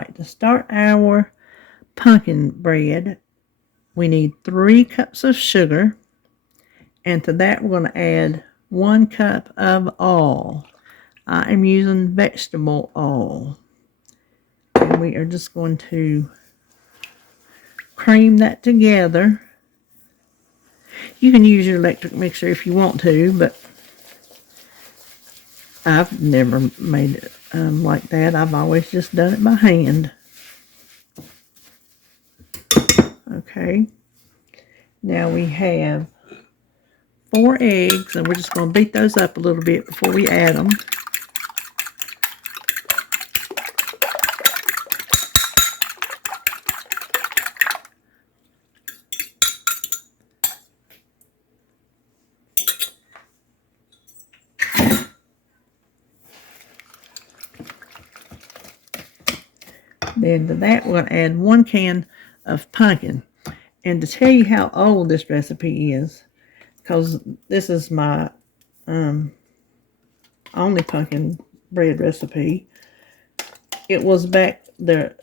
Alright, to start our pumpkin bread, we need 3 cups of sugar. And to that, we're going to add 1 cup of oil. I am using vegetable oil. And we are just going to cream that together. You can use your electric mixer if you want to, but I've never made it like that. I've always just done it by hand. Okay. Now we have 4 eggs, and we're just going to beat those up a little bit before we add them. Then to that, we're going to add 1 can of pumpkin. And to tell you how old this recipe is, because this is my only pumpkin bread recipe, it was back, the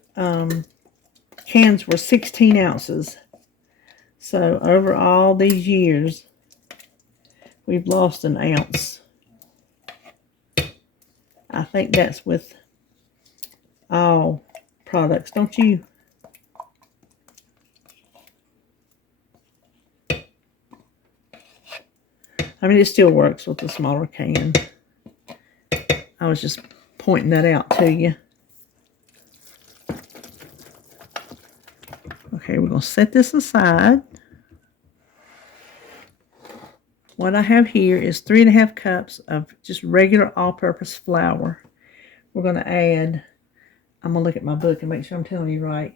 cans were 16 ounces. So over all these years, we've lost an ounce. I think that's with all products, don't you? I mean, it still works with the smaller can. I was just pointing that out to you. Okay, we're going to set this aside. What I have here is 3½ cups of just regular all-purpose flour. We're going to add, I'm going to look at my book and make sure I'm telling you right,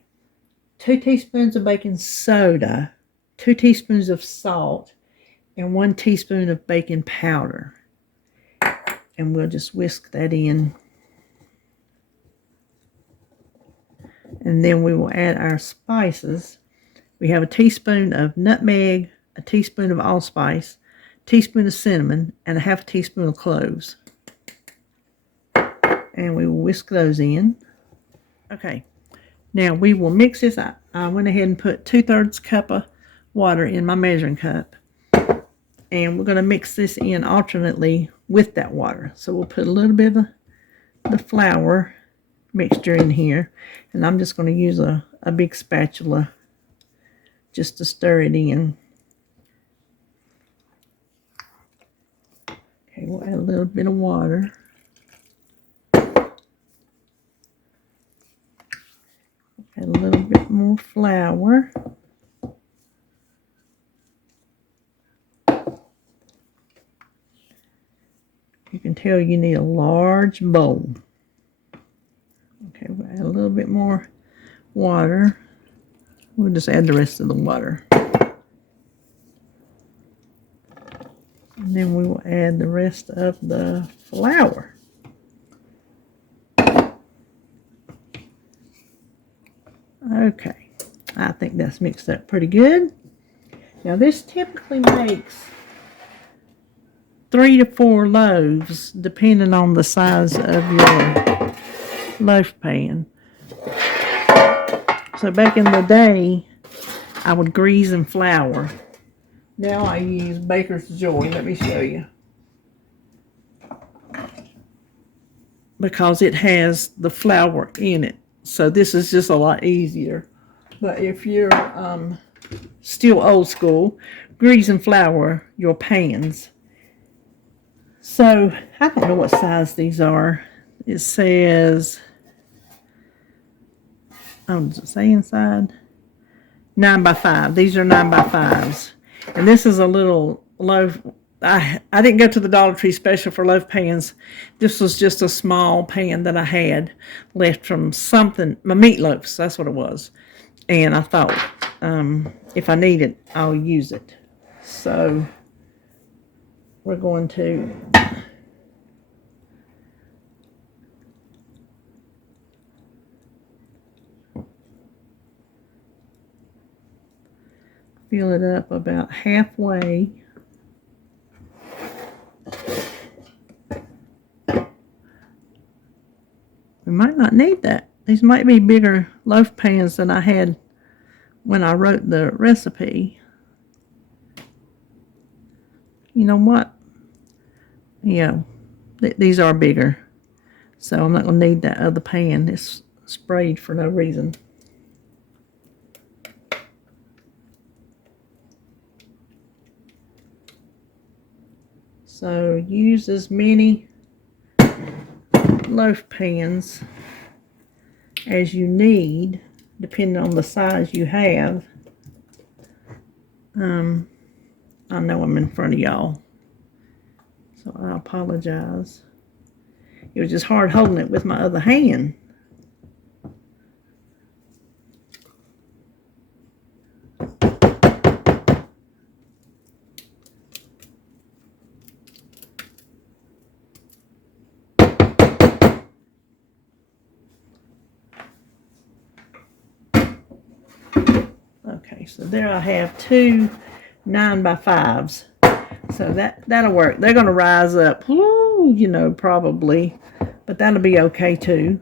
2 teaspoons of baking soda, 2 teaspoons of salt, and 1 teaspoon of baking powder. And we'll just whisk that in. And then we will add our spices. We have a teaspoon of nutmeg, a teaspoon of allspice, a teaspoon of cinnamon, and a ½ teaspoon of cloves. And we will whisk those in. Okay, now we will mix this. I went ahead and put 2/3 cup of water in my measuring cup. And we're going to mix this in alternately with that water. So we'll put a little bit of the flour mixture in here. And I'm just going to use a big spatula just to stir it in. Okay, we'll add a little bit of water. Add a little bit more flour. You can tell you need a large bowl. Okay, we'll add a little bit more water. We'll just add the rest of the water. And then we will add the rest of the flour. Okay, I think that's mixed up pretty good. Now this typically makes 3 to 4 loaves, depending on the size of your loaf pan. So back in the day, I would grease and flour. Now I use Baker's Joy. Let me show you. Because it has the flour in it. So this is just a lot easier. But if you're still old school, grease and flour your pans. So, I don't know what size these are. It says, oh, does it say inside? 9 by 5. These are 9 by 5s. And this is a little loaf. I didn't go to the Dollar Tree special for loaf pans. This was just a small pan that I had left from something, my meatloaves, that's what it was. And I thought, if I need it, I'll use it. So, we're going to fill it up about halfway. We might not need that These might be bigger loaf pans than I had when I wrote the recipe. You know what? Yeah, these are bigger. So I'm not going to need that other pan. It's sprayed for no reason. So use as many loaf pans as you need, depending on the size you have. I know I'm in front of y'all, so I apologize. It was just hard holding it with my other hand. Okay, so there I have two 9x5s. So that'll work. They're going to rise up, you know, probably, but that'll be okay too.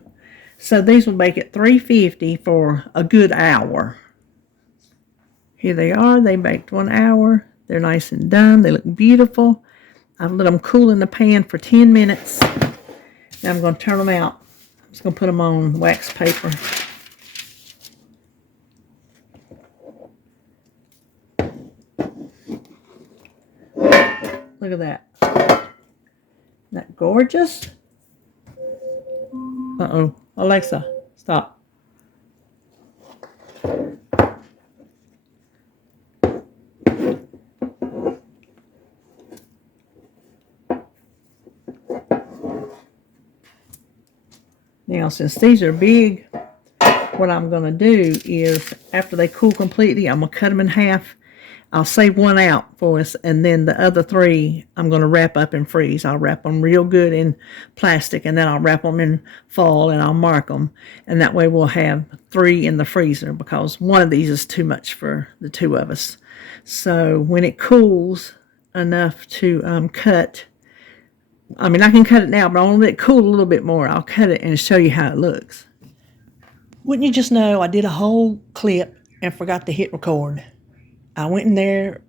So these will make it $3.50 for a good hour. Here they are. They baked 1 hour. They're nice and done. They look beautiful. I've let them cool in the pan for 10 minutes. Now I'm going to turn them out. I'm just going to put them on wax paper. Look at that. Isn't that gorgeous? Uh-oh. Alexa, stop. Now, since these are big, what I'm going to do is, after they cool completely, I'm going to cut them in half. I'll save one out for us, and then the other three I'm going to wrap up and freeze. I'll wrap them real good in plastic, and then I'll wrap them in foil, and I'll mark them. And that way we'll have 3 in the freezer, because one of these is too much for the 2 of us. So when it cools enough to cut, I mean, I can cut it now, but I want to let it cool a little bit more. I'll cut it and show you how it looks. Wouldn't you just know, I did a whole clip and forgot to hit record. I went in there,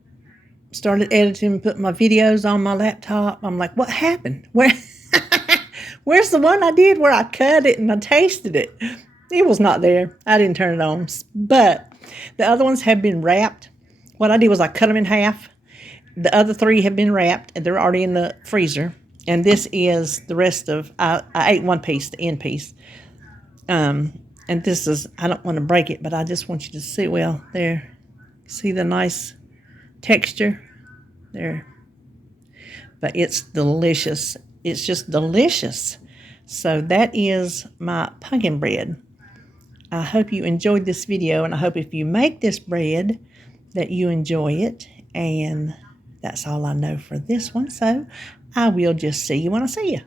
started editing, put my videos on my laptop. I'm like, what happened? Where's the one I did where I cut it and I tasted it? It was not there. I didn't turn it on. But the other ones have been wrapped. What I did was I cut them in half. The other 3 have been wrapped, and they're already in the freezer. And this is the rest of, I ate one piece, the end piece. And this is, I don't want to break it, but I just want you to see, well, there. See the nice texture there? But it's delicious. It's just delicious. So that is my pumpkin bread. I hope you enjoyed this video, and I hope if you make this bread that you enjoy it. And that's all I know for this one. So I will just see you when I see you.